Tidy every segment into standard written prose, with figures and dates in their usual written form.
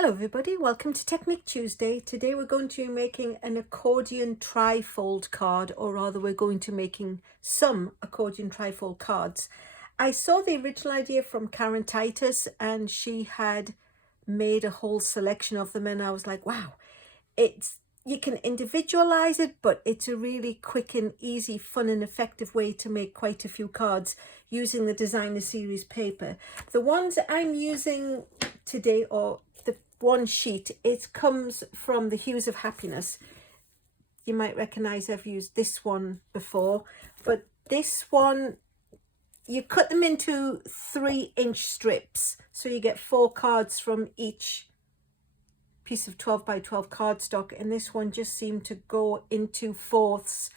Hello everybody, welcome to Technique Tuesday. Today we're going to be making an accordion trifold card, or rather we're going to be making some accordion trifold cards. I saw the original idea from Karen Titus and she had made a whole selection of them and I was like, wow, you can individualize it, but it's a really quick and easy, fun and effective way to make quite a few cards using the designer series paper. The ones I'm using today are the one sheet. It comes from the Hues of Happiness. You might recognize I've used this one before, but this one, you cut them into 3-inch strips, so you get 4 cards from each piece of 12 by 12 cardstock, and this one just seemed to go into fourths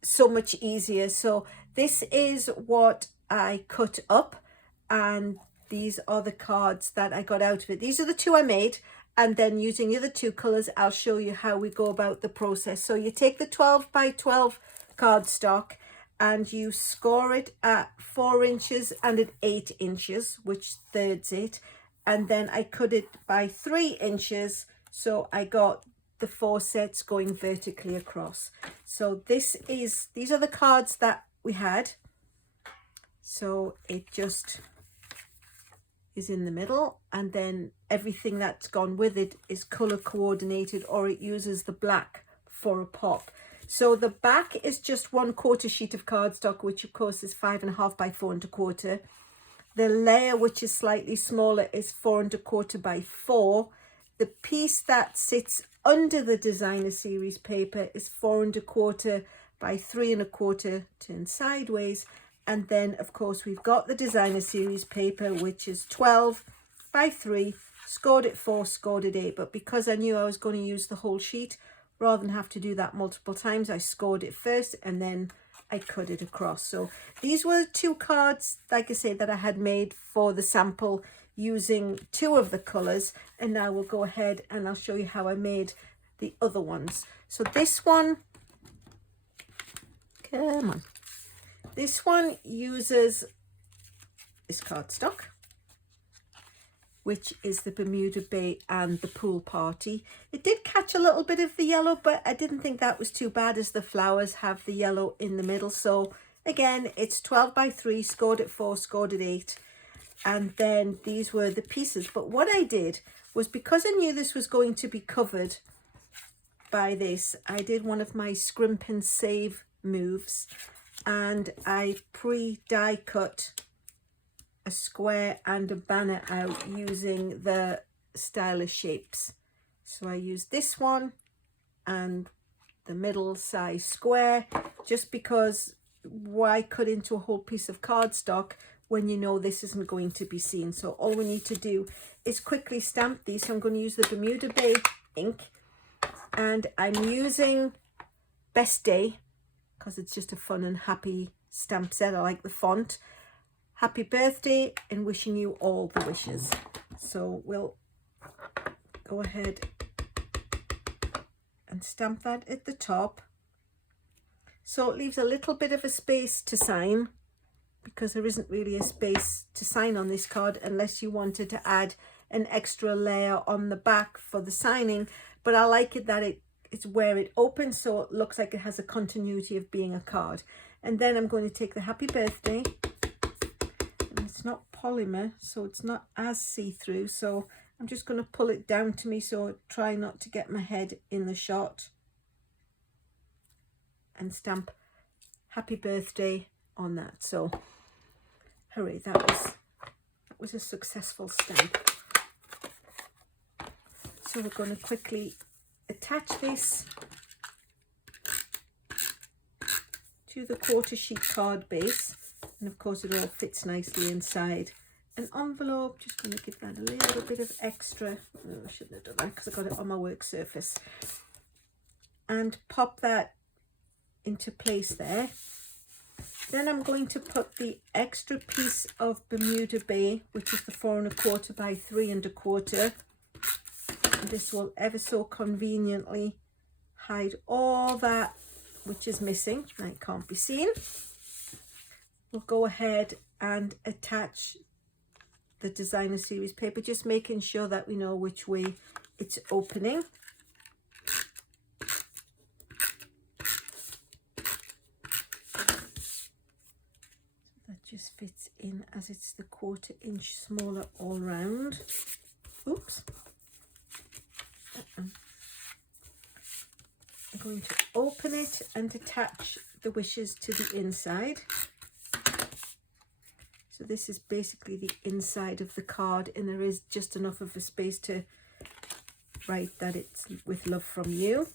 so much easier. So this is what I cut up, and these are the cards that I got out of it. These are the 2 I made, and then using the other 2 colors I'll show you how we go about the process. So you take the 12 by 12 cardstock and you score it at 4 inches and at 8 inches, which thirds it, and then I cut it by 3 inches, so I got the 4 sets going vertically across. So these are the cards that we had. So it just is in the middle, and then everything that's gone with it is color coordinated, or it uses the black for a pop. So the back is just 1/4 sheet of cardstock, which of course is 5.5 by 4 1/4. The layer, which is slightly smaller, is 4 1/4 by 4. The piece that sits under the designer series paper is 4 1/4 by 3 1/4 turned sideways. And then of course we've got the designer series paper, which is 12 by 3, scored at 4, scored at 8. But because I knew I was going to use the whole sheet, rather than have to do that multiple times, I scored it first and then I cut it across. So these were 2 cards, like I say, that I had made for the sample using 2 of the colors. And now we'll go ahead and I'll show you how I made the other ones. So this one, come on. This one uses this cardstock, which is the Bermuda Bay and the Pool Party. It did catch a little bit of the yellow, but I didn't think that was too bad, as the flowers have the yellow in the middle. So again, it's 12 by 3, scored at 4, scored at 8. And then these were the pieces. But what I did was, because I knew this was going to be covered by this, I did one of my scrimp and save moves, and I pre-die cut a square and a banner out using the stylish shapes. So I used this one and the middle size square, just because why cut into a whole piece of cardstock when you know this isn't going to be seen. So all we need to do is quickly stamp these. So I'm going to use the Bermuda Bay ink, and I'm using Best Day because it's just a fun and happy stamp set. I like the font. Happy birthday, and wishing you all the wishes. So we'll go ahead and stamp that at the top. So it leaves a little bit of a space to sign, because there isn't really a space to sign on this card unless you wanted to add an extra layer on the back for the signing. But I like it that it's where it opens, so it looks like it has a continuity of being a card. And then I'm going to take the happy birthday, and it's not polymer, so it's not as see-through, so I'm just going to pull it down to me, so try not to get my head in the shot, and stamp happy birthday on that. So hooray, that was a successful stamp. So we're going to quickly attach this to the 1/4 sheet card base, and of course it all fits nicely inside an envelope. Just going to give that a little bit of extra, I shouldn't have done that because I got it on my work surface, and pop that into place there. Then I'm going to put the extra piece of Bermuda Bay, which is the 4 1/4 by 3 1/4. This will ever so conveniently hide all that which is missing and it can't be seen. We'll go ahead and attach the designer series paper, just making sure that we know which way it's opening. That just fits in as it's the 1/4 inch smaller all round. Oops. I'm going to open it and attach the wishes to the inside. So this is basically the inside of the card, and there is just enough of a space to write that it's with love from you.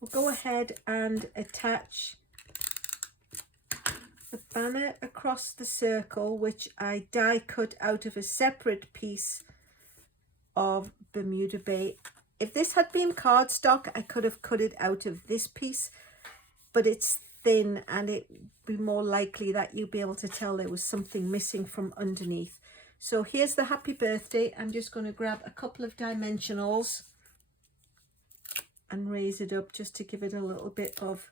We'll go ahead and attach the banner across the circle, which I die cut out of a separate piece of Bermuda Bay. If this had been cardstock, I could have cut it out of this piece, but it's thin and it would be more likely that you'll be able to tell there was something missing from underneath. So here's the happy birthday. I'm just going to grab a couple of dimensionals and raise it up just to give it a little bit of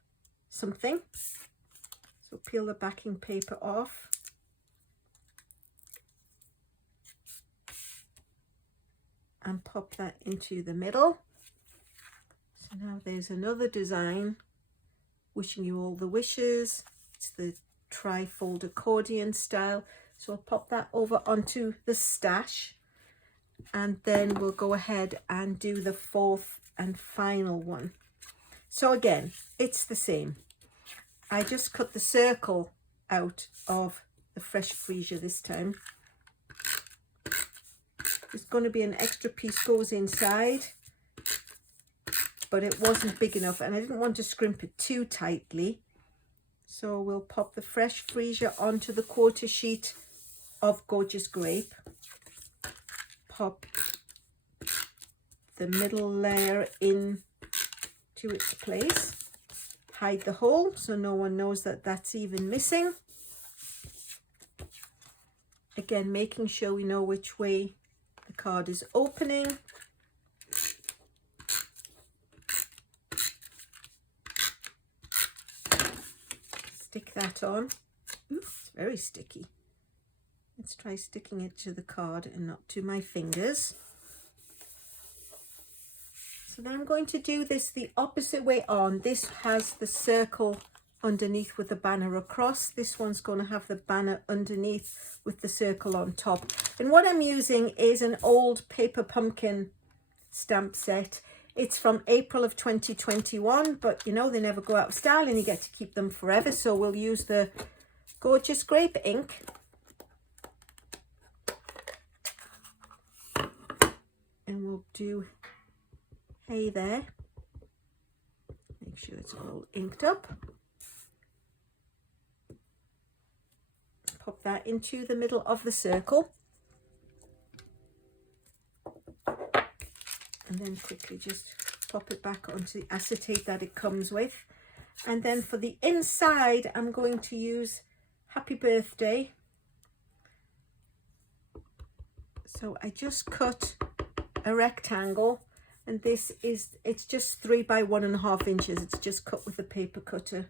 something. So peel the backing paper off. And pop that into the middle. So now there's another design. Wishing you all the wishes. It's the tri-fold accordion style. So I'll pop that over onto the stash. And then we'll go ahead and do the 4th and final one. So again, it's the same. I just cut the circle out of the fresh freesia this time. There's going to be an extra piece goes inside, but it wasn't big enough and I didn't want to scrimp it too tightly. So we'll pop the fresh freesia onto the 1/4 sheet of Gorgeous Grape. Pop the middle layer in to its place. Hide the hole so no one knows that that's even missing. Again, making sure we know which way the card is opening. Stick that on. Ooh, it's very sticky. Let's try sticking it to the card and not to my fingers. So then I'm going to do this the opposite way on. This has the circle underneath with the banner across. This one's going to have the banner underneath with the circle on top. And what I'm using is an old paper pumpkin stamp set. It's from April of 2021, but you know, they never go out of style and you get to keep them forever. So we'll use the Gorgeous Grape ink. And we'll do hey there. Make sure it's all inked up. Pop that into the middle of the circle. And then quickly just pop it back onto the acetate that it comes with. And then for the inside, I'm going to use Happy Birthday. So I just cut a rectangle, and this is, it's just 3 by 1.5 inches. It's just cut with a paper cutter.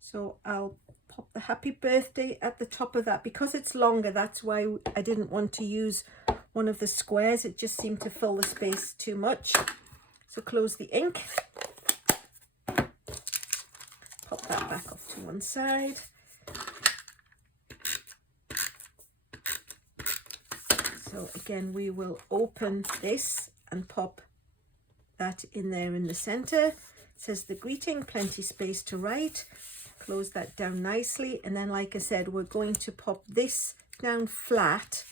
So I'll pop the Happy Birthday at the top of that. Because it's longer, that's why I didn't want to use one of the squares. It just seemed to fill the space too much. So close the ink. Pop that back off to one side. So again, we will open this and pop that in there in the center. It says the greeting, plenty space to write. Close that down nicely. And then, like I said, we're going to pop this down flat.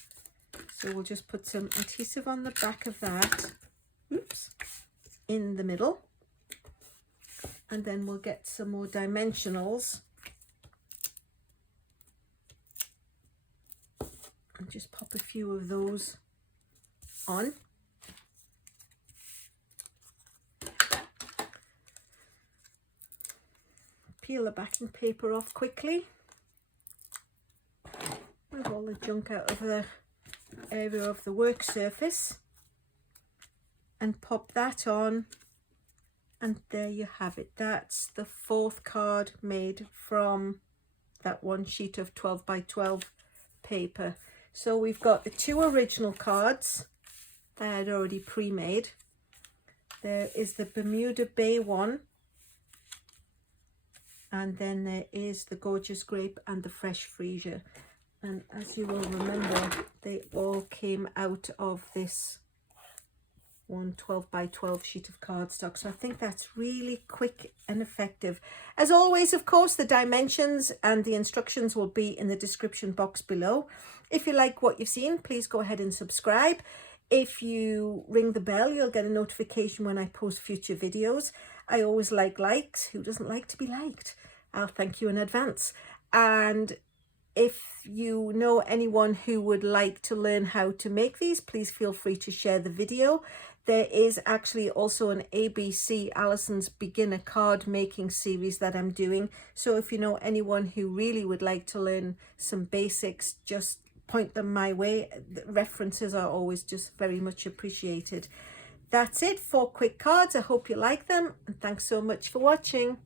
So we'll just put some adhesive on the back of that. Oops. In the middle. And then we'll get some more dimensionals. And just pop a few of those on. Peel the backing paper off quickly. Move all the junk out of the area of the work surface. And pop that on. And there you have it. That's the 4th card made from that one sheet of 12 by 12 paper. So we've got the 2 original cards I had already pre-made. There is the Bermuda Bay one, and then there is the Gorgeous Grape and the Fresh Freesia. And as you will remember, they all came out of this 12 by 12 sheet of cardstock. So I think that's really quick and effective. As always, of course, the dimensions and the instructions will be in the description box below. If you like what you've seen, please go ahead and subscribe. If you ring the bell, you'll get a notification when I post future videos. I always like likes. Who doesn't like to be liked? I'll thank you in advance. And if you know anyone who would like to learn how to make these, please feel free to share the video. There is actually also an ABC Alyson's beginner card making series that I'm doing. So if you know anyone who really would like to learn some basics, just point them my way. The references are always just very much appreciated. That's it for quick cards. I hope you like them, and thanks so much for watching.